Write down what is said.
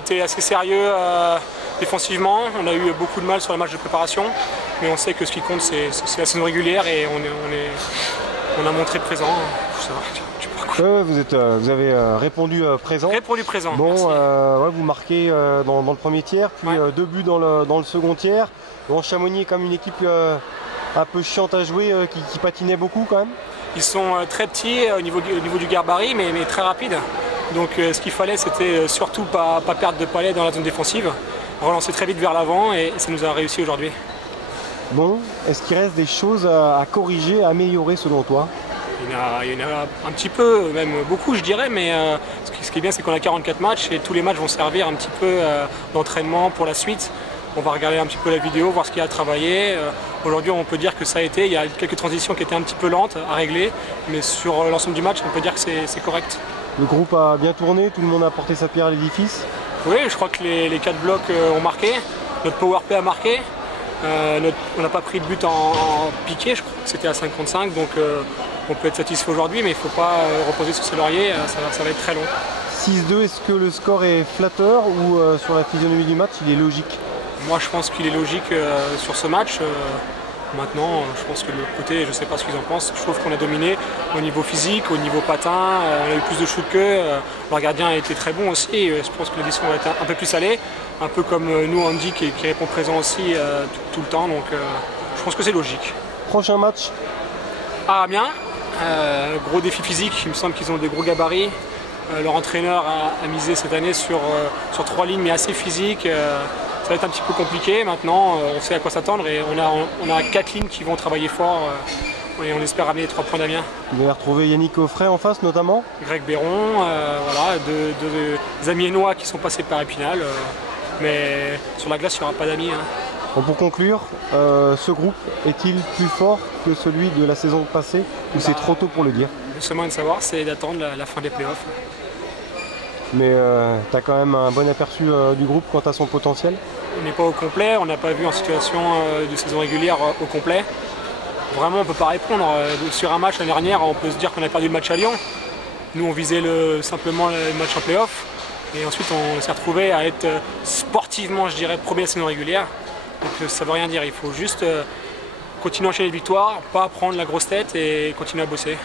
été assez sérieux défensivement. On a eu beaucoup de mal sur les matchs de préparation, mais on sait que ce qui compte, c'est la saison régulière et on a montré présent. Ça va, vous avez répondu présent. Répondu présent. Bon, vous marquez dans le premier tiers, puis 2 buts dans le second tiers. Bon, Chamonix est comme une équipe un peu chiante à jouer, qui patinait beaucoup quand même. Ils sont très petits au niveau du gabarit, mais très rapides. Donc ce qu'il fallait, c'était surtout pas perdre de palais dans la zone défensive, relancer très vite vers l'avant et ça nous a réussi aujourd'hui. Bon, est-ce qu'il reste des choses à corriger, à améliorer selon toi? Il y en a un petit peu, même beaucoup je dirais, mais ce qui est bien, c'est qu'on a 44 matchs et tous les matchs vont servir un petit peu d'entraînement pour la suite. On va regarder un petit peu la vidéo, voir ce qu'il y a à travailler. Aujourd'hui, on peut dire que ça a été. Il y a quelques transitions qui étaient un petit peu lentes à régler, mais sur l'ensemble du match, on peut dire que c'est correct. Le groupe a bien tourné, tout le monde a apporté sa pierre à l'édifice. Oui, je crois que les 4 blocs ont marqué. Notre power play a marqué. On n'a pas pris de but en piqué, je crois que c'était à 5 contre 5, donc on peut être satisfait aujourd'hui, mais il ne faut pas reposer sur ses lauriers, ça va être très long. 6-2, est-ce que le score est flatteur ou sur la physionomie du match, il est logique? Moi, je pense qu'il est logique sur ce match. Maintenant, je pense que de l'autre côté, je ne sais pas ce qu'ils en pensent. Je trouve qu'on a dominé au niveau physique, au niveau patin, on a eu plus de shoots qu'eux. Leur gardien a été très bon aussi. Je pense que l'édition va être un peu plus salée, un peu comme nous, Andy, qui répond présent aussi tout le temps. Donc, je pense que c'est logique. Prochain match à Amiens, gros défi physique. Il me semble qu'ils ont des gros gabarits. Leur entraîneur a misé cette année sur 3 lignes, mais assez physiques. Ça va être un petit peu compliqué maintenant, on sait à quoi s'attendre et on a 4 lignes qui vont travailler fort et on espère amener les 3 points d'Amiens. Vous allez retrouver Yannick Offray en face notamment. Greg Béron, voilà, deux Amiénois qui sont passés par Épinal, mais sur la glace il n'y aura pas d'amis. Bon, pour conclure, ce groupe est-il plus fort que celui de la saison passée ou c'est trop tôt pour le dire? Le seul moyen de savoir, c'est d'attendre la fin des playoffs. Mais tu as quand même un bon aperçu du groupe quant à son potentiel? On n'est pas au complet, on n'a pas vu en situation de saison régulière au complet. Vraiment, on ne peut pas répondre. Sur un match l'année dernière, on peut se dire qu'on a perdu le match à Lyon. Nous, on visait simplement le match en play-off. Et ensuite, on s'est retrouvé à être sportivement, je dirais, premier de la saison régulière. Donc ça ne veut rien dire. Il faut juste continuer à enchaîner les victoires, pas prendre la grosse tête et continuer à bosser.